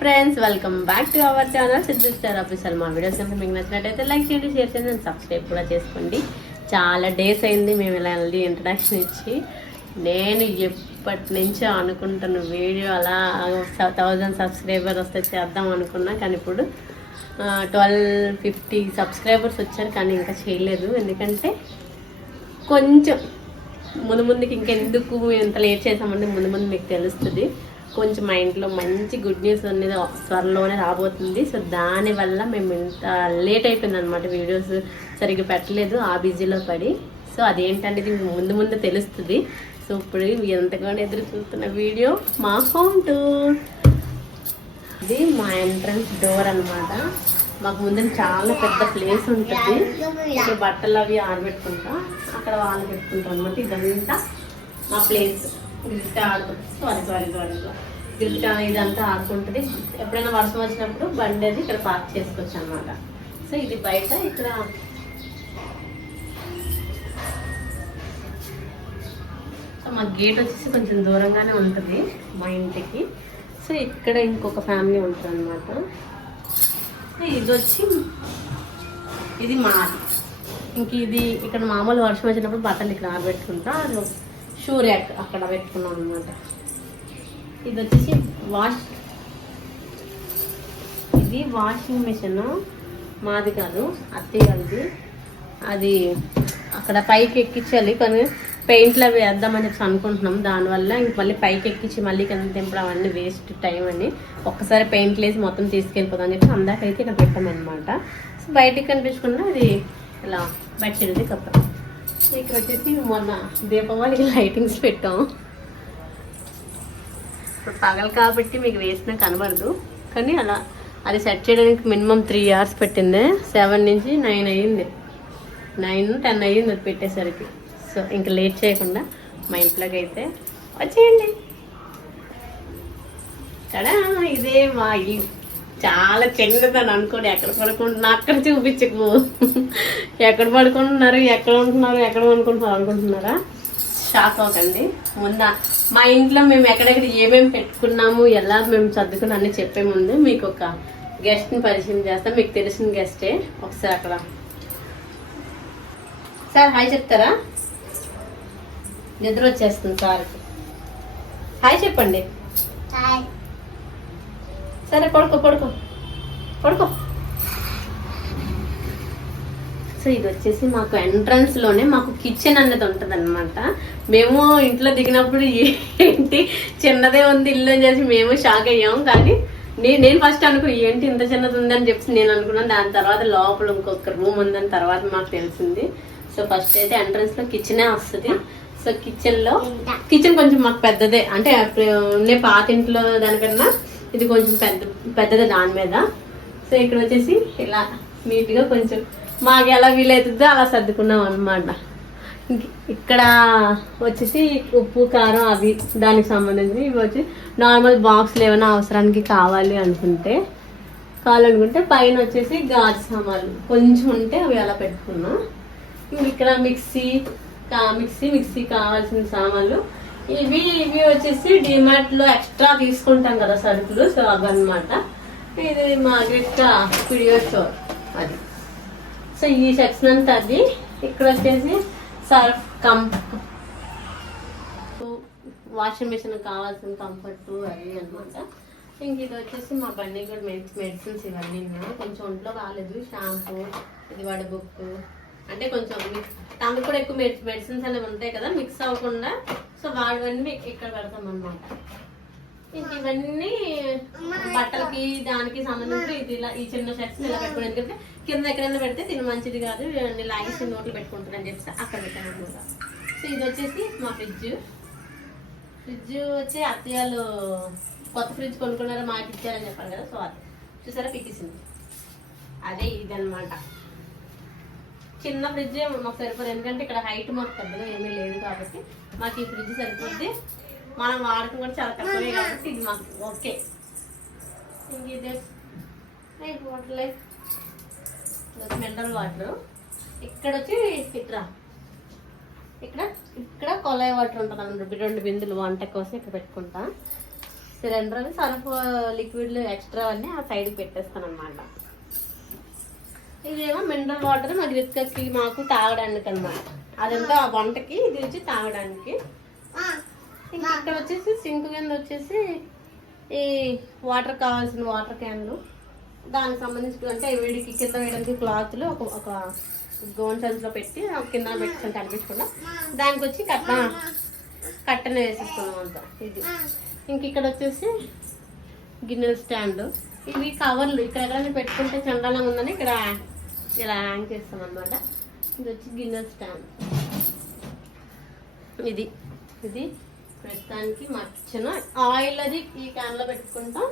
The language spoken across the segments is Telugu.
Friends welcome back to our channel. Siddhu star officer మా వీడియోస్ కనుక మీకు నచ్చినట్టయితే లైక్ చేయండి షేర్ చేయండి అండ్ సబ్స్క్రైబ్ కూడా చేసుకోండి. చాలా డేస్ అయింది మేము ఇలా వెళ్ళి ఇంట్రడక్షన్ ఇచ్చి. నేను ఎప్పటి నుంచో అనుకుంటున్న వీడియో అలా థౌజండ్ సబ్స్క్రైబర్ వస్తే చేద్దాం అనుకున్నా కానీ ఇప్పుడు ట్వెల్వ్ ఫిఫ్టీ సబ్స్క్రైబర్స్ వచ్చారు కానీ ఇంకా చేయలేదు. ఎందుకంటే కొంచెం ముందు ముందుకి ఇంకెందుకు? ఎంత లేట్ చేసామంటే ముందు ముందు మీకు తెలుస్తుంది. కొంచెం మా ఇంట్లో మంచి గుడ్ న్యూస్ అనేది త్వరలోనే రాబోతుంది. సో దానివల్ల మేము ఇంత లేట్ అయిపోయింది అనమాట వీడియోస్ సరిగ్గా పెట్టలేదు ఆ బిజీలో పడి. సో అదేంటనేది ముందు ముందు తెలుస్తుంది. సో ఇప్పుడు ఎంతగానో ఎదురు చూస్తున్న వీడియో మా హోమ్ టూర్ ఇది మా ఎంట్రన్స్ డోర్ అనమాట మాకు ముందు చాలా పెద్ద ప్లేస్ ఉంటుంది. ఇక్కడ బట్టలు అవి ఆరబెట్టుకుంటా. అక్కడ వాళ్ళు పెట్టుకుంటాం అనమాట ఇదంతా మా ప్లేస్ గిఫ్ట్ ఆడుతూ సారీ సారీ సారీ. గిఫ్ట్ ఇదంతా ఆడుకుంటుంది. ఎప్పుడైనా వర్షం వచ్చినప్పుడు బండి అది ఇక్కడ పార్క్ చేసుకోవచ్చు అనమాట సో ఇది బయట ఇక్కడ సో మా గేట్ వచ్చేసి కొంచెం దూరంగానే ఉంటుంది మా ఇంటికి. సో ఇక్కడ ఇంకొక ఫ్యామిలీ ఉంటుంది అనమాట ఇది వచ్చి ఇది మాది. ఇంక ఇది ఇక్కడ మామూలు వర్షం వచ్చినప్పుడు బట్టలు ఇక్కడ ఆరబెట్టుకుంటా. అది షూ ర్యాక్ అక్కడ పెట్టుకున్నాం అనమాట ఇది వచ్చేసి వాష్ ఇది వాషింగ్ మిషన్. మాది కాదు అత్తయ్య గారిది. అది అక్కడ పైకి ఎక్కించాలి కానీ పెయింట్లు అవి వేద్దామని చెప్పి అనుకుంటున్నాం. దానివల్ల ఇంక మళ్ళీ పైకి ఎక్కించి మళ్ళీ కింద తింపడం అవన్నీ వేస్ట్ టైం అని ఒక్కసారి పెయింట్లు వేసి మొత్తం తీసుకెళ్ళిపోదాం అని చెప్పి అందాకైతే ఇక్కడ పెట్టామన్నమాట. సో బయటికి కనిపించకుండా అది ఇలా బయట కప్ప ఇక్కడ వచ్చేసి మొన్న దీపావళికి లైటింగ్స్ పెట్టాం ఇప్పుడు పగలు కాబట్టి మీకు వేసిన కనబడదు. కానీ అలా అది సెట్ చేయడానికి మినిమం త్రీ అవర్స్ పెట్టింది. సెవెన్ నుంచి నైన్ అయ్యింది. నైన్ టెన్ అయ్యింది అది పెట్టేసరికి. సో ఇంకా లేట్ చేయకుండా మా ఇంట్లోకి అయితే వచ్చేయండి. కదా ఇదే మా ఇల్లు. చాలా చిన్నదని అనుకోండి ఎక్కడ పడుకుంటున్నా అక్కడ చూపించకు. ఎక్కడ పడుకుంటున్నారు ఎక్కడ ఉంటున్నారు ఎక్కడ అనుకుంటున్నారు అనుకుంటున్నారా? షాక్ అవ్వకండి. ముందు మా ఇంట్లో మేము ఎక్కడెక్కడ ఏమేమి పెట్టుకున్నాము ఎలా మేము సర్దుకుని అన్ని చెప్పే ముందు మీకు ఒక గెస్ట్ని పరిచయం చేస్తాం. మీకు తెలిసిన గెస్టే ఒకసారి అక్కడ. సార్ హాయ్ చెప్తారా? నిద్ర వచ్చేస్తుంది సార్కి. హాయ్ చెప్పండి. హాయ్. సరే పడుకో పడుకో పడుకో సో ఇది వచ్చేసి మాకు ఎంట్రన్స్లోనే మాకు కిచెన్ అన్నది ఉంటుందన్నమాట. అనమాట మేము ఇంట్లో దిగినప్పుడు ఏంటి చిన్నదే ఉంది ఇల్లు అని చెప్పి మేము షాక్ అయ్యాం. కానీ నేను నేను ఫస్ట్ అనుకో ఏంటి ఇంత చిన్నది ఉందని చెప్పి నేను అనుకున్నాను దాని తర్వాత లోపల ఇంకొక రూమ్ ఉందని తర్వాత మాకు తెలిసింది. సో ఫస్ట్ అయితే ఎంట్రన్స్లో కిచెనే వస్తుంది. సో కిచెన్లో కిచెన్ కొంచెం మాకు పెద్దదే. అంటే ఉండే పాత ఇంట్లో దానికన్నా ఇది కొంచెం పెద్ద పెద్దగా దాని మీద. సో ఇక్కడ వచ్చేసి ఇలా నీట్గా కొంచెం మాకు ఎలా వీలవుతుందో అలా సర్దుకున్నాం అనమాట ఇక్కడ వచ్చేసి ఉప్పు కారం అవి దానికి సంబంధించి ఇవి వచ్చి నార్మల్ బాక్స్లు ఏమైనా అవసరానికి కావాలి అనుకుంటే కావాలనుకుంటే పైన వచ్చేసి గాజు సామాన్లు. కొంచెం ఉంటే అవి అలా పెట్టుకున్నాం. ఇక్కడ మిక్సీ కా- మిక్సీ మిక్సీ కావాల్సిన సామాన్లు ఇవి ఇవి వచ్చేసి డిమార్ట్లో ఎక్స్ట్రా తీసుకుంటాం కదా సరుకులు సో అవన్నమాట ఇది మా గ్రిట్ పిడియో స్టోర్ అది. సో ఈ సెక్షన్ అంతా అది. ఇక్కడ వచ్చేసి సర్ఫ్ కంప్ వాషింగ్ మిషన్ కావాల్సిన కంఫర్ట్ అవి అనమాట ఇంక ఇది వచ్చేసి మా బండి కూడా మెడిసిన్స్ ఇవన్నీ ఉన్నాయి. కొంచెం ఒంట్లో కాలేదు. షాంపూ ఇది వాడి బుక్ అంటే కొంచెం తమకు కూడా ఎక్కువ మెడిసిన్స్ అనేవి ఉంటాయి కదా మిక్స్ అవ్వకుండా. సో వాడివన్నీ ఇక్కడ పెడతాం అనమాట ఇవన్నీ బట్టలకి దానికి సంబంధించి ఇది ఇలా ఈ చిన్న షర్ట్స్ ఇలా పెట్టుకోండి. ఎందుకంటే కింద ఎక్కడైనా పెడితే తిని మంచిది కాదు. ఇవన్నీ లాగేసి నోట్లు పెట్టుకుంటారని చెప్పి అక్కడ పెట్టాను అనమాట సో ఇది వచ్చేసి మా ఫ్రిడ్జ్ ఫ్రిడ్జ్ వచ్చి అత్తయ్యలు కొత్త ఫ్రిడ్జ్ కొనుక్కున్నారో మాకు ఇచ్చారని చెప్పాను కదా. సో అది చూసారా పిక్కిసింది. అదే ఇది అనమాట చిన్న ఫ్రిడ్జ్ మాకు సరిపోదు. ఎందుకంటే ఇక్కడ హైట్ మాకు పెద్దగా ఏమీ లేదు కాబట్టి మాకు ఈ ఫ్రిడ్జ్ సరిపోద్ది. మనం వాడకం కూడా చాలా తక్కువే కాబట్టి ఇది మాకు ఓకే. ఇంక ఇదే. వాటర్ లైఫ్ మినరల్ వాటర్ ఇక్కడ వచ్చి ఇట్రా ఇక్కడ ఇక్కడ కొలాయి వాటర్ ఉంటుంది అన్నమాట రెండు బిందులు వంట కోసం ఇక్కడ పెట్టుకుంటా. సిలిండర్ అని సర్ఫ్ లిక్విడ్లు ఎక్స్ట్రా అన్నీ ఆ సైడ్కి పెట్టేస్తాను అనమాట ఇదేమో మినరల్ వాటర్ మా గ్రిస్కకి మాకు తాగడానికి అనమాట అదంతా వంటకి ఇది వచ్చి తాగడానికి. ఇంకా ఇక్కడ వచ్చేసి సింక్ కింద వచ్చేసి ఈ వాటర్ కావాల్సిన వాటర్ క్యాన్లు దానికి సంబంధించి అంటే వేడికి కింద వేయడానికి క్లాత్లు ఒక ఒక గోన్ సంచులో పెట్టి ఆ కింద పెట్టుకొని కనిపించకుండా దానికి వచ్చి కట్ట కట్టన వేసేసుకున్నాం అంత. ఇది. ఇంక ఇక్కడ వచ్చేసి గిన్నెల స్టాండ్. ఇవి కవర్లు. ఇక్కడ ఎక్కడైనా పెట్టుకుంటే చండాలంగా ఉందని ఇక్కడ ఇలా హ్యాంగ్ చేస్తాం అనమాట ఇది వచ్చి గిన్నెల స్టాండ్. ఇది. ఇది ప్రస్తుతానికి మా కిచెన్ ఆయిల్ అది ఈ క్యాన్లో పెట్టుకుంటాం.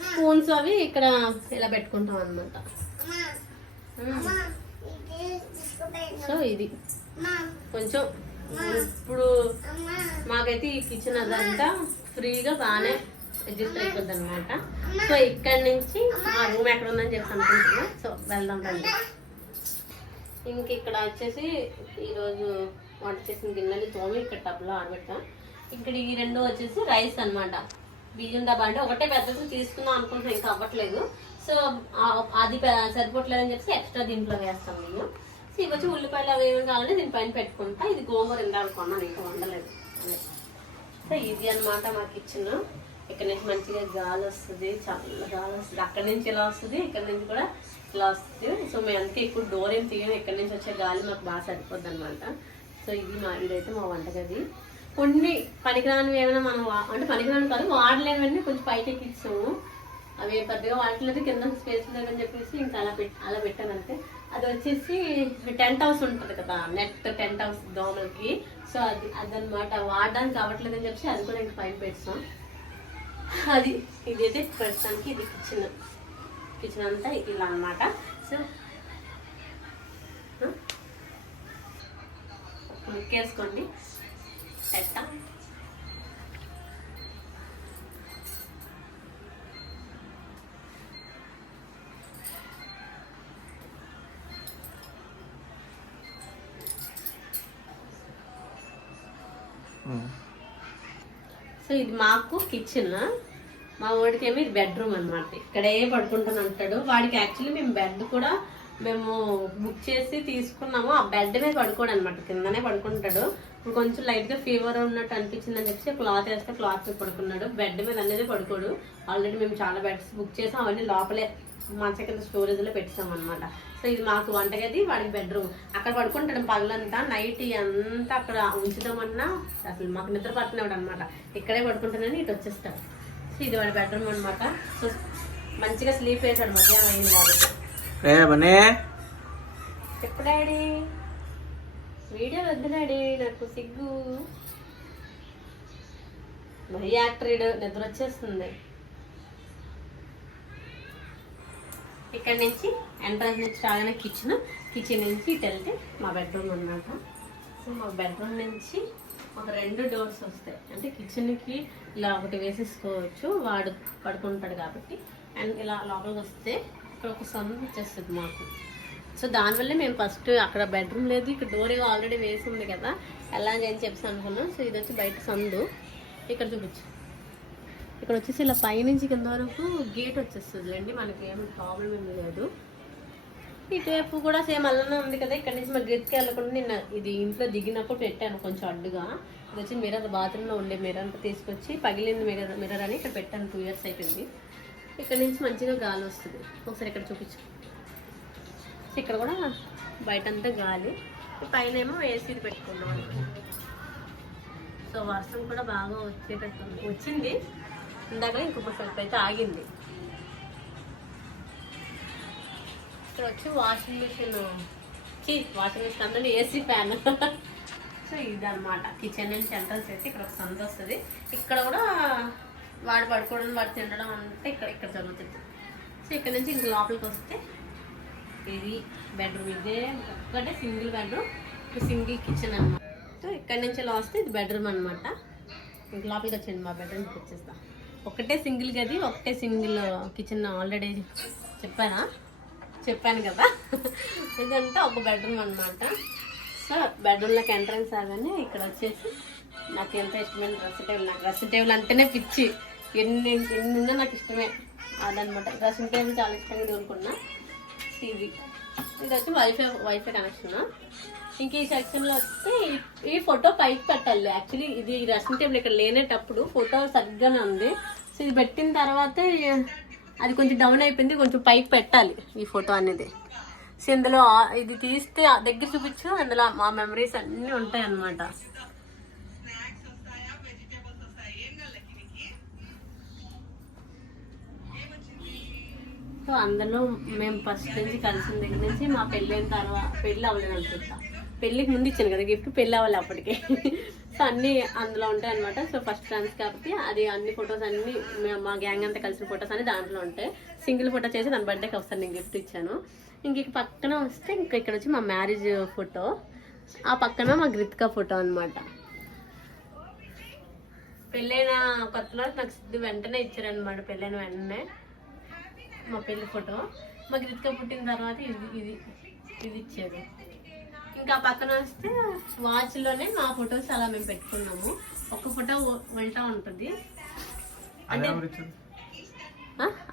స్పూన్స్ అవి ఇక్కడ ఇలా పెట్టుకుంటాం అనమాట సో ఇది. కొంచెం ఇప్పుడు మాకైతే ఈ కిచెన్ అదంతా ఫ్రీగా బాగానే అడ్జస్ట్ అయిపోద్ది అనమాట సో ఇక్కడ నుంచి మా రూమ్ ఎక్కడ ఉందని చెప్పి అనుకుంటున్నా. సో వెళ్దాం రండి. ఇంక ఇక్కడ వచ్చేసి ఈరోజు వంట చేసిన గిన్నెలు తోమి ఇక్కడ టబ్లో ఆరబెట్టాం. ఇక్కడ ఈ రెండు వచ్చేసి రైస్ అన్నమాట. బియ్యం డబ్బా అంటే ఒకటే పెద్దది తీసుకుందాం అనుకుంటున్నాం ఇంకా అవ్వట్లేదు. సో ఆ- అది సరిపోవట్లేదని చెప్పి ఎక్స్ట్రా దీంట్లో వేస్తాం బియ్యం సో ఇవి వచ్చి ఉల్లిపాయలు అవి ఏమి కావాలంటే దీనిపైన పెట్టుకుంటా. ఇది గోంగూర ఇందాక కొన్నాను ఇంకా వండలేదు. సో ఇది అన్నమాట మా కిచెన్. ఇక్కడ నుంచి మంచిగా గాలి వస్తుంది చాలా గాలి వస్తుంది. అక్కడి నుంచి ఇలా వస్తుంది ఇక్కడ నుంచి కూడా ఇలా వస్తుంది. సో మేము అందుకే ఇప్పుడు డోర్ ఏం తీయడం ఇక్కడ నుంచి వచ్చే గాలి మాకు బాగా సరిపోద్ది అనమాట సో ఇది మా ఇదైతే మా వంటగది. కొన్ని పనికిరానివి ఏమైనా మనం వా- అంటే పనికిరాని కాదు వాడలేవన్నీ కొంచెం పైకి ఎక్కించాము అవి పెద్దగా వాడలేదు కింద స్పేస్ లేదని చెప్పేసి ఇంకా అలా పెట్ అలా పెట్టాను అంతే అది వచ్చేసి టెంట్ హౌస్ ఉంటుంది కదా నెట్ టెంట్ హౌస్ దోమలకి. సో అది అదనమాట వాడడానికి అవ్వట్లేదని చెప్పి అది కూడా ఇంకా పైన పెడతాం అది ఇదైతే ప్రస్తుతానికి ఇది కిచెన్ కిచెన్ అంతా ఇలా అన్నమాట. సో ముక్కేసుకోండి. పెట్టాం. సో ఇది మాకు కిచెన్ మా వాడికి ఏమో ఇది బెడ్రూమ్ అనమాట ఇక్కడే పడుకుంటాను అంటాడు. వాడికి యాక్చువల్లీ మేము బెడ్ కూడా మేము బుక్ చేసి తీసుకున్నాము. ఆ బెడ్ మీద పడుకోడు అనమాట కిందనే పడుకుంటాడు. ఇప్పుడు కొంచెం లైట్గా ఫీవర్ ఉన్నట్టు అనిపించింది అని చెప్పి క్లాత్ వేస్తే క్లాత్ పడుకున్నాడు. బెడ్ మీద అనేది పడుకోడు. ఆల్రెడీ మేము చాలా బెడ్స్ బుక్ చేసాం. అవన్నీ లోపలే మంచ కింద స్టోరేజ్లో పెట్టాం అనమాట సో ఇది మాకు వంటగది వాడికి బెడ్రూమ్. అక్కడ పడుకుంటాడు పగలంతా నైట్ అంతా అక్కడ ఉంచుదామన్నా అసలు మాకు నిద్ర పడుతున్నాడు అనమాట ఇక్కడే పడుకుంటానని ఇటు వచ్చేస్తాడు. సో ఇది వాడి బెడ్రూమ్ అనమాట సో మంచిగా స్లీప్ వేసాడు మధ్యాహ్నం అయింది కాబట్టి. రే బనే? చెప్పు డాడీ. వీడియో వద్దు డాడీ. నాకు సిగ్గు. మరి యాక్టర్ ఈడు నిద్ర వచ్చేస్తుంది. ఇక్కడ నుంచి ఎంట్రన్స్ నుంచి రాగానే కిచెన్ కిచెన్ నుంచి ఇటు వెళ్తే మా బెడ్రూమ్ అన్నమాట. సో మా బెడ్రూమ్ నుంచి ఒక రెండు డోర్స్ వస్తాయి. అంటే కిచెన్కి ఇలా ఒకటి వేసేసుకోవచ్చు. వాడు పడుకుంటాడు కాబట్టి. అండ్ ఇలా లోపలికి వస్తే ఇక్కడ ఒక సన్ వచ్చేస్తుంది మాకు. సో దానివల్లే మేము ఫస్ట్ అక్కడ బెడ్రూమ్ లేదు. ఇక్కడ డోర్ ఆల్రెడీ వేసి ఉంది కదా. ఎలా అని చెప్పేసి అనుకున్నాం. సో ఇది వచ్చి బయట సందు ఇక్కడ చూపించు. ఇక్కడ వచ్చేసి ఇలా పైనుంచి కింద వరకు గేట్ వచ్చేస్తుంది. అండి మనకి ఏమి ప్రాబ్లం ఏమి లేదు. ఈ టేప్ కూడా సేమ్ అలానే ఉంది కదా. ఇక్కడ నుంచి మరి గెట్కి వెళ్ళకుండా నిన్న ఇది ఇంట్లో దిగినప్పుడు పెట్టాను కొంచెం అడ్డుగా. ఇది వచ్చి మిర్రర్ బాత్రూంలో ఉండే మిర్రర్ తీసుకొచ్చి పగిలింది మిర్రర్ మిర్రర్ అని ఇక్కడ పెట్టాను టూ ఇయర్స్ అయిపోయింది. ఇక్కడ నుంచి మంచిగా గాలి వస్తుంది. ఒకసారి ఇక్కడ చూపించు. ఇక్కడ కూడా బయటంతా గాలి. పైన ఏమో ఏసీది పెట్టుకున్నాం సో వర్షం కూడా బాగా వచ్చేటట్టు వచ్చింది. ఇందాక ఇంకొకసారి అయితే ఆగింది. ఇక్కడ వచ్చి వాషింగ్ మిషన్ చీ వాషింగ్ మిషన్ అంటే ఏసీ ఫ్యాన్ సో ఇదన్నమాట. కిచెన్ నుంచి ఎంట్రన్స్ అయితే ఇక్కడ ఒక సంత వస్తుంది. ఇక్కడ కూడా వాడు పడుకోవడం వాడు తినడం అంటే ఇక్కడ ఇక్కడ జరుగుతుంది. సో ఇక్కడ నుంచి ఇంక లోపలికి వస్తే ఇది బెడ్రూమ్ ఇదే ఒక్కటే సింగిల్ బెడ్రూమ్ సింగిల్ కిచెన్ అన్నమాట. సో ఇక్కడ నుంచి ఇలా వస్తే ఇది బెడ్రూమ్ అనమాట ఇంక లోపలికి వచ్చేయండి మా బెడ్రూమ్ వచ్చేస్తా. ఒకటే సింగిల్ గది ఒకటే సింగిల్ కిచెన్ ఆల్రెడీ చెప్పానా చెప్పాను కదా. ఇదంతా ఒక బెడ్రూమ్ అనమాట సో బెడ్రూమ్లోకి ఎంట్రన్స్ అవన్నీ ఇక్కడ వచ్చేసి నాకు ఎంత ఇష్టమైన డ్రెస్ టేబుల్ నాకు డ్రెస్ టేబుల్ అంటేనే పిచ్చి. ఎన్ని ఎన్ని నాకు ఇష్టమే అదనమాట డ్రెస్సింగ్ టేబుల్ చాలా ఇష్టంగా దూరుకున్నా టీవీ ఇది వచ్చి వైఫై వైఫై కనెక్షన్ ఇంక ఈ సెక్షన్లో వస్తే ఈ- ఈ ఫోటో పైకి పెట్టాలి యాక్చువల్లీ ఇది డ్రెస్సింగ్ టేబుల్ ఇక్కడ లేనేటప్పుడు ఫోటో సరిగ్గానే ఉంది. సో ఇది పెట్టిన తర్వాత అది కొంచెం డౌన్ అయిపోయింది కొంచెం పైకి పెట్టాలి ఈ ఫోటో అనేది. సో ఇందులో ఇది తీస్తే దగ్గర చూపించు అందులో మా మెమరీస్ అన్నీ ఉంటాయి అన్నమాట. సో అందులో మేము ఫస్ట్ నుంచి కలిసిన దగ్గర నుంచి మా పెళ్ళైన తర్వాత పెళ్ళి అవ్వలేదు అనుకుంటా. పెళ్ళికి ముందు ఇచ్చాను కదా గిఫ్ట్ పెళ్ళి అవ్వాలి అప్పటికే. సో అన్నీ అందులో ఉంటాయి అనమాట సో ఫస్ట్ ఫ్రెండ్స్ కాబట్టి అది అన్ని ఫొటోస్ అన్ని మా గ్యాంగ్ అంతా కలిసిన ఫొటోస్ అన్ని దాంట్లో ఉంటాయి. సింగిల్ ఫోటో చేసి దాని బర్త్డేకి ఒకసారి నేను గిఫ్ట్ ఇచ్చాను. ఇంక పక్కన వస్తే ఇంకా ఇక్కడ వచ్చి మా మ్యారేజ్ ఫోటో ఆ పక్కన మా గ్రిత్కా ఫోటో అనమాట పెళ్ళైన కొత్తలో నాకు సిద్ధు వెంటనే ఇచ్చారనమాట పెళ్ళైన వెంటనే మా పెళ్ళి ఫోటో మా గ్రిత్కా పుట్టిన తర్వాత ఇది ఇది ఇది ఇచ్చారు. ఇంకా పక్కన వస్తే వాచ్లోనే మా ఫొటోస్ అలా మేము పెట్టుకున్నాము. ఒక్క ఫోటో వెళ్తా ఉంటుంది. అంటే?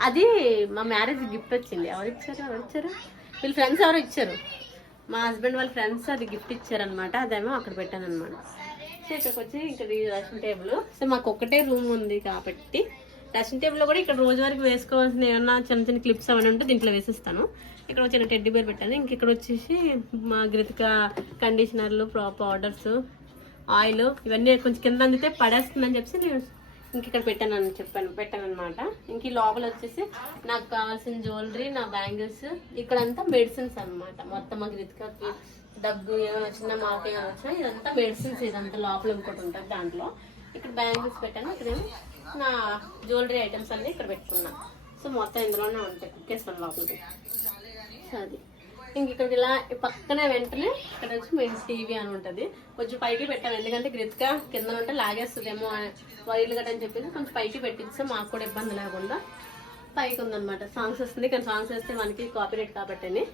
అది మా మ్యారేజ్ గిఫ్ట్ వచ్చింది. ఎవరు ఇచ్చారు? ఎవరు ఇచ్చారు? వీళ్ళ ఫ్రెండ్స్ ఎవరు ఇచ్చారు? మా హస్బెండ్ వాళ్ళ ఫ్రెండ్స్ అది గిఫ్ట్ ఇచ్చారనమాట అదేమో అక్కడ పెట్టాను అనమాట సో ఇక్కడికి వచ్చి ఇక్కడ డ్రెస్సింగ్ టేబుల్ సో మాకు ఒకటే రూమ్ ఉంది కాబట్టి డ్రెస్సింగ్ టేబుల్లో కూడా ఇక్కడ రోజు వరకు వేసుకోవాల్సిన ఏమన్నా చిన్న చిన్న క్లిప్స్ అవన్నీ ఉంటే దీంట్లో వేసిస్తాను. ఇక్కడ వచ్చిన టెడ్డీ బేర్ పెట్టాను. ఇంక ఇక్కడ వచ్చేసి మా గృతిక కండిషనర్లు పౌడర్స్ ఆయిల్ ఇవన్నీ కొంచెం కింద అందితే పడేస్తుందని చెప్పి నేను ఇంక ఇక్కడ పెట్టాను అని చెప్పాను. పెట్టాను అనమాట ఇంక ఈ లోపల వచ్చేసి నాకు కావాల్సిన జ్యువెలరీ నా బ్యాంగిల్స్ ఇక్కడంతా మెడిసిన్స్ అన్నమాట. మొత్తం మా గృతికకి దగ్గు ఏమైనా వచ్చినా మాకు ఏమైనా వచ్చినా ఇదంతా మెడిసిన్స్ ఇదంతా లోపల ఇంకోటి ఉంటుంది దాంట్లో. ఇక్కడ బ్యాంగిల్స్ పెట్టాను. ఇక్కడ నా జ్యువెలరీ ఐటమ్స్ అన్నీ ఇక్కడ పెట్టుకున్నాను సో మొత్తం ఇందులోనే ఉంటాయి కుక్కేస్తాను లోపలికి. అది ఇంక ఇక్కడికి ఇలా పక్కనే వెంటనే ఇక్కడ వచ్చి మేము టీవీ అని ఉంటుంది. కొంచెం పైకి పెట్టాము ఎందుకంటే గ్రిత్గా కింద ఉంటే లాగేస్తుందేమో వైర్లు గట్ట అని చెప్పేసి కొంచెం పైకి పెట్టించే మాకు కూడా ఇబ్బంది లేకుండా పైకి ఉందన్నమాట. సాంగ్స్ వస్తుంది కానీ సాంగ్స్ వస్తే మనకి కాపీరేట్ కాబట్టి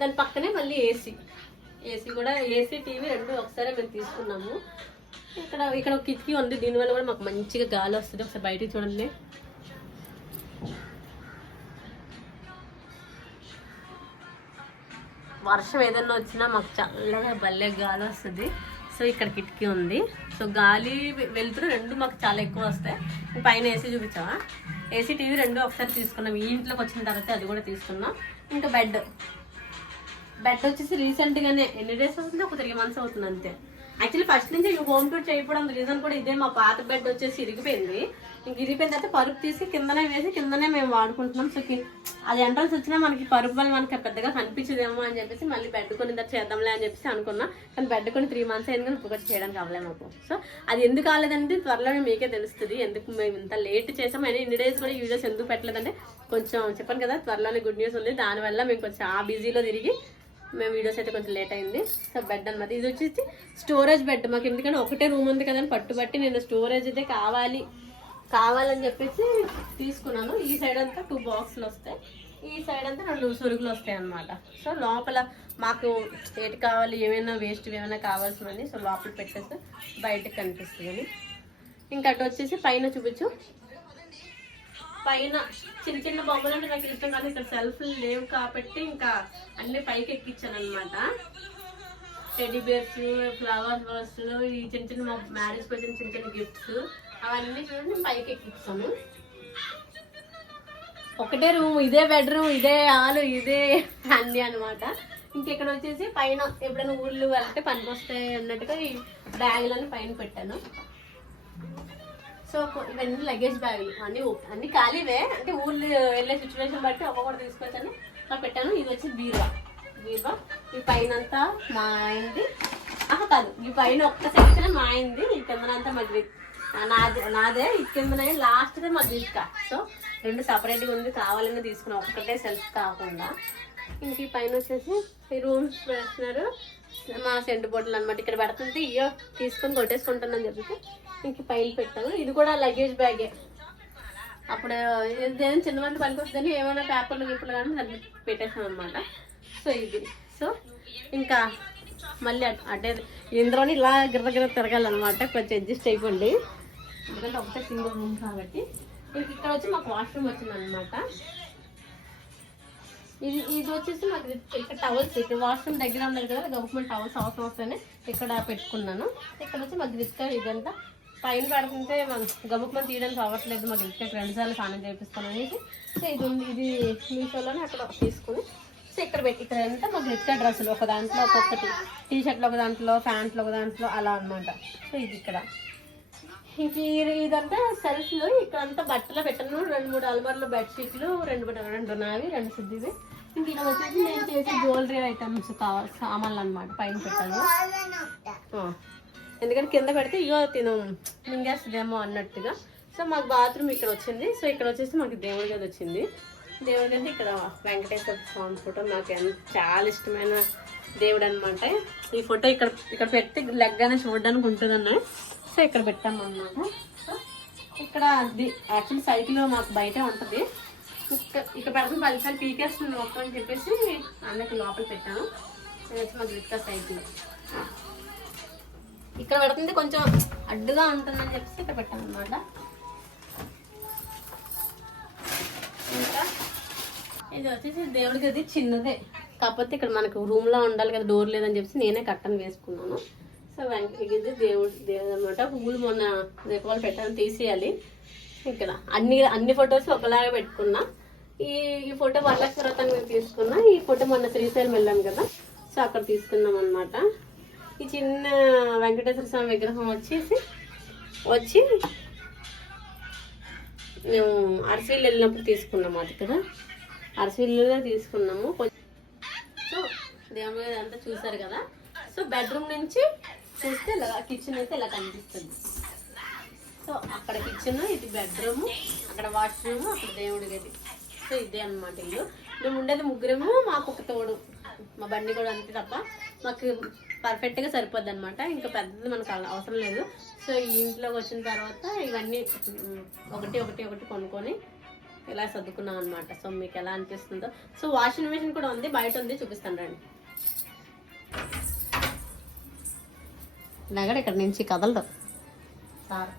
దాని పక్కనే మళ్ళీ ఏసీ ఏసీ కూడా ఏసీ టీవీ రెండు ఒకసారి మేము తీసుకున్నాము. ఇక్కడ ఇక్కడ ఒక కిటికీ ఉంది దీనివల్ల కూడా మాకు మంచిగా గాలి వస్తుంది. ఒకసారి బయటికి చూడండి. వర్షం ఏదైనా వచ్చినా మాకు చల్లగా భలే గాలి వస్తుంది. సో ఇక్కడ కిటికీ ఉంది. సో గాలి వెళ్తురు రెండు మాకు చాలా ఎక్కువ వస్తాయి. పైన ఏసీ చూపించావా? ఏసీ టీవీ రెండు ఒకసారి తీసుకున్నాం. ఈ ఇంట్లోకి వచ్చిన తర్వాత అది కూడా తీసుకున్నాం. ఇంకా బెడ్. బెడ్ వచ్చేసి రీసెంట్గానే ఎన్ని డేస్ అవుతుంది? ఒక త్రీ మంత్స్ అవుతుంది అంతే. యాక్చువల్లీ ఫస్ట్ నుంచి హోమ్ టూర్ చేయకపోవడం రీజన్ కూడా ఇదే. మా పాత బెడ్ వచ్చేసి ఇరిగిపోయింది. ఇంక ఇరిగిపోయిన తర్వాత పరుపు తీసి కిందనే వేసి కిందనే మేము వాడుకుంటున్నాం. సో అది ఎంట్రన్స్ వచ్చినా మనకి పరుపు వల్ల మనకి పెద్దగా కనిపించదేమో అని చెప్పేసి మళ్ళీ బెడ్ కొని తర్వాత చేద్దాంలే అని చెప్పేసి అనుకున్నా. కానీ బెడ్ కొని త్రీ మంత్స్ అయింది కానీ ఇప్పుడు చేయడానికి అవ్వలేదు మాకు. సో అది ఎందుకు కాలేదంటే త్వరలోనే మీకే తెలుస్తుంది. ఎందుకు మేము ఇంత లేట్ చేసాం? అయినా ఇన్ని డేస్ కూడా వీడియోస్ ఎందుకు పెట్టలేదంటే కొంచెం చెప్పాను కదా త్వరలోనే గుడ్ న్యూస్ ఉంది. దానివల్ల మేము కొంచెం ఆ బిజీలో తిరిగి మేము వీడియోస్ అయితే కొంచెం లేట్ అయింది. సో బెడ్ అనమాట ఇది వచ్చేసి స్టోరేజ్ బెడ్ మాకు. ఎందుకంటే ఒకటే రూమ్ ఉంది కదా అని పట్టుబట్టి నేను స్టోరేజ్ అయితే కావాలి. కావాలని చెప్పేసి తీసుకున్నాను. ఈ సైడ్ అంతా టూ బాక్స్లు వస్తాయి. ఈ సైడ్ అంతా రెండు సురుగులు వస్తాయి అన్నమాట. సో లోపల మాకు ఏటి కావాలి ఏమైనా వేస్ట్ ఏమైనా కావాల్సినవి సో లోపల పెట్టేస్తే బయటకు కనిపిస్తుంది. ఇంకా అటు వచ్చేసి పైన చూపించు. పైన చిన్న చిన్న బొమ్మలు అంటే నాకు ఇష్టం కానీ ఇక్కడ సెల్ఫ్లు లేవు కాబట్టి ఇంకా అన్ని పైకి ఎక్కించాను అనమాట టెడీ బేర్స్ ఫ్లవర్ బర్స్ ఈ చిన్న చిన్న మా కోసం చిన్న చిన్న గిఫ్ట్స్ అవన్నీ చూడండి పైకి ఎక్కించాను. ఒకటే రూమ్ ఇదే బెడ్రూమ్ ఇదే హాల్ ఇదే అన్ని అనమాట ఇంకెక్కడ వచ్చేసి పైన ఎప్పుడైనా ఊళ్ళు వెళ్తే పనికి వస్తాయి అన్నట్టుగా ఈ బ్యాగులను పైన పెట్టాను. సో ఇవన్నీ లగేజ్ బ్యాగులు అన్ని అన్ని ఖాళీవే. అంటే ఊర్లు వెళ్ళే సిచ్యువేషన్ బట్టి ఒక్కొక్కటి తీసుకొచ్చాను. అలా పెట్టాను. ఇది వచ్చి బీరువా. బీరువా. ఈ పైన అంతా మా ఆయనది ఆహా కాదు. ఈ పైన ఒక్క సెక్షన్ మా ఆయనది ఈ కిందనంతా మా నాదే నాదే. ఈ కిందనే లాస్ట్దే మా సో రెండు సపరేట్గా ఉంది. కావాలని తీసుకున్నాం. ఒక్కటే సెల్ఫ్ కాకుండా. ఇంక ఈ పైన వచ్చేసి ఈ రూమ్స్ వేస్తున్నారు మా సెంటు బొట్టలు అనమాట ఇక్కడ పెడుతుంటే ఇయో తీసుకొని కొట్టేసుకుంటానని చెప్పేసి కి పైలు పెట్టాను. ఇది కూడా లగేజ్ బ్యాగే అప్పుడు ఏదైనా చిన్న వాళ్ళు పనికి వస్తుందని ఏమైనా పేపర్లు గిప్పులు కానీ దాన్ని పెట్టేసాను అనమాట సో ఇది. సో ఇంకా మళ్ళీ అంటే ఇందులోని ఇలా గిర్ర గిర్ర తిరగాలన్నమాట. కొంచెం అడ్జస్ట్ అయిపోండి. ఎందుకంటే ఒకటే సింగిల్ రూమ్ కాబట్టి. ఇంక ఇక్కడ వచ్చి మాకు వాష్రూమ్ వచ్చిందనమాట ఇది ఇది వచ్చేసి మాకు ఇక్కడ టవల్స్ ఇక్కడ వాష్రూమ్ దగ్గర ఉన్నారు కదా గవర్నమెంట్ టవల్స్ అవసరం వస్తేనే ఇక్కడ పెట్టుకున్నాను. ఇక్కడ వచ్చి మాకు రిస్క్ ఇదంతా పైన పెడుతుంటే గబుక్మని తీయడానికి అవ్వట్లేదు మాకు రిస్క్ రెండు సార్లు స్నానం చేపిస్తాను అనేసి. సో ఇది ఉంది ఇది మీషోలోనే అక్కడ తీసుకుని. సో ఇక్కడ పెట్టి ఇక్కడ అంతా మాకు రిస్క్ డ్రెస్సులు ఒక దాంట్లో ఒక్కొక్కటి. టీ షర్ట్లు ఒక దాంట్లో ప్యాంట్లు ఒక దాంట్లో అలా అన్నమాట. సో ఇది ఇక్కడ. ఇంక ఈ- ఇదంతా సెల్ఫ్లు. ఇక్కడ అంతా బట్టలు పెట్టాను. రెండు మూడు అల్మార్లు బెడ్షీట్లు రెండు బట్ట- రెండు నావి రెండు సిద్ధివి. ఇంక ఇలా వచ్చేసి నేను చేసే జ్యువెలరీ ఐటమ్స్ కావాలి సామాన్లు అనమాట పైన పెట్టాను. ఎందుకంటే కింద పెడితే ఇగో తిను మింగేస్తుందేమో అన్నట్టుగా. సో మాకు బాత్రూమ్ ఇక్కడ వచ్చింది. సో ఇక్కడ వచ్చేసి మాకు దేవుడి గది వచ్చింది. దేవుడి గది ఇక్కడ వెంకటేశ్వర స్వామి ఫోటో నాకు ఎంత చాలా ఇష్టమైన దేవుడు అనమాట ఈ ఫోటో ఇక్కడ ఇక్కడ పెట్టి లెగ్గానే చూడడానికి ఉంటుందన్న. సో ఇక్కడ పెట్టాము అన్నమాట సో ఇక్కడ యాక్చువల్లీ సైకిల్ మాకు బయటే ఉంటుంది. ఇక్కడ ఇక్కడ పెడతాం. పదిసార్లు పీకేస్తుంది మొత్తం అని చెప్పేసి అన్నకి లోపల పెట్టాను. మా వచ్చి సైకిల్. ఇక్కడ పెడుతుంది కొంచెం అడ్డుగా ఉంటుందని చెప్పేసి ఇక్కడ పెట్టాను అనమాట ఇంకా ఇది వచ్చేసి దేవుడి గది చిన్నదే. కాకపోతే ఇక్కడ మనకు రూమ్లో ఉండాలి కదా డోర్ లేదని చెప్పేసి నేనే కట్టను వేసుకున్నాను. సో వెంకట ఇది దేవుడు దేవుడు అనమాట పువ్వులు మొన్న దీపావళి వాళ్ళు పెట్టాను తీసేయాలి. ఇక్కడ అన్ని అన్ని ఫొటోస్ ఒకలాగా పెట్టుకున్నా. ఈ ఈ ఫోటో వరలక్ష్మి వ్రతానికి తీసుకున్నా. ఈ ఫోటో మొన్న శ్రీశైలం వెళ్ళాం కదా. సో అక్కడ తీసుకున్నాం అనమాట ఈ చిన్న వెంకటేశ్వర స్వామి విగ్రహం వచ్చేసి వచ్చి మేము అరసీలు వెళ్ళినప్పుడు తీసుకున్నాము అది కదా అరసీళ్ళలో తీసుకున్నాము. సో దేవుడు అంతా చూసారు కదా. సో బెడ్రూమ్ నుంచి చూస్తే ఇలా కిచెన్ అయితే ఇలా కనిపిస్తుంది. సో అక్కడ కిచెన్ ఇది బెడ్రూమ్ అక్కడ వాష్రూమ్ అక్కడ దేవుడి గది. సో ఇదే అన్నమాట ఇల్లు. మేము ఉండేది ముగ్గురేమో మాకు ఒక తోడు. మా బండి కూడా అంతే తప్ప మాకు పర్ఫెక్ట్గా సరిపోద్ది అనమాట ఇంకా పెద్దది మనకు అవసరం లేదు. సో ఈ ఇంట్లోకి వచ్చిన తర్వాత ఇవన్నీ ఒకటి ఒకటి ఒకటి కొనుక్కొని ఇలా సర్దుకున్నాం అనమాట సో మీకు ఎలా అనిపిస్తుందో. సో వాషింగ్ మిషన్ కూడా ఉంది. బయట ఉంది. చూపిస్తాను రండి. నగడ ఇక్కడ నుంచి కదలడు సార్.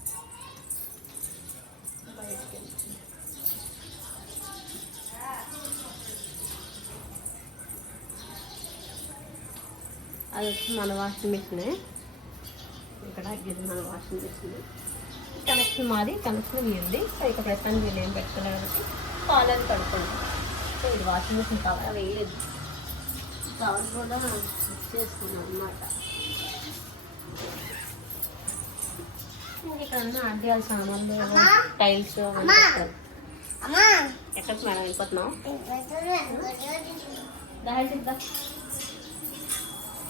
అది వచ్చి మన వాషింగ్ మిషనే. ఇక్కడ ఇది మన వాషింగ్ మిషన్. కనెక్షన్ మాది కనెక్షన్ వీళ్ళది సో ఇక్కడ ప్రస్తుతానికి వీళ్ళు ఏం పెట్టుకోలేదు కాబట్టి కాలర్ కడుక్కుంటాం సో ఇది వాషింగ్ మిషన్ కవర్ వేయలేదు. కవర్ కూడా చేసుకున్నాం అన్నమాట. ఇక్కడ సామాన్లు టైల్స్. ఎక్కడికి మేడం వెళ్ళిపోతున్నాం దాని చెప్తా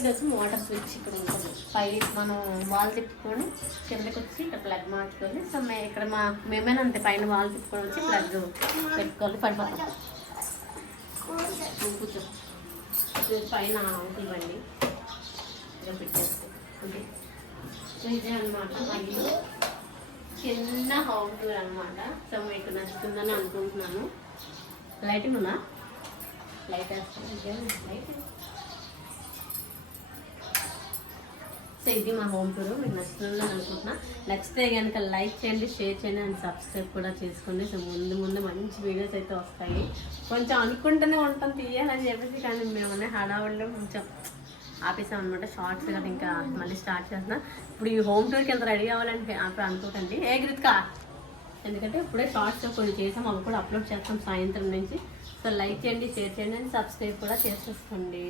ఇది వచ్చి మోటార్ స్విచ్ ఇక్కడ ఉంటుంది. పై మనం వాల్ తిప్పుకొని కిందకి వచ్చి ఇక్కడ ప్లగ్ మార్చుకొని సో మే ఇక్కడ మా మేమైనా అంతే పైన వాల్ తిప్పుకొని వచ్చి ప్లగ్ పెట్టుకోవాలి పడిపోతాం. కూర్చో. పైన అంకుల్ బండి ఇలా పెట్టేస్తే. ఓకే. సో ఇదే అనమాట చిన్న హౌస్ టూర్ అనమాట సో మీకు నచ్చుతుందని అనుకుంటున్నాను. లైటింగ్ ఉందా? లైట్ వేస్తాను లైట్ సో ఇది మా హోమ్ టూర్. మీకు నచ్చుతుందని అనుకుంటున్నా నచ్చితే కనుక లైక్ చేయండి షేర్ చేయండి అండ్ సబ్స్క్రైబ్ కూడా చేసుకోండి. సో ముందు ముందు మంచి వీడియోస్ అయితే వస్తాయి. కొంచెం అనుకుంటూనే ఉంటాం తీయాలని చెప్పేసి కానీ మేము హడావుడిలో కొంచెం ఆపేసాం అనమాట షార్ట్స్ కదా ఇంకా మళ్ళీ స్టార్ట్ చేస్తున్నా. ఇప్పుడు ఈ హోమ్ టూర్కి ఎంత రెడీ అవ్వాలని అప్పుడు అనుకోకండి. ఏ గృతికా ఎందుకంటే ఇప్పుడే షార్ట్స్ కొన్ని చేసాం అవి కూడా అప్లోడ్ చేస్తాం సాయంత్రం నుంచి. సో లైక్ చేయండి షేర్ చేయండి అండ్ సబ్స్క్రైబ్ కూడా చేసేసుకోండి.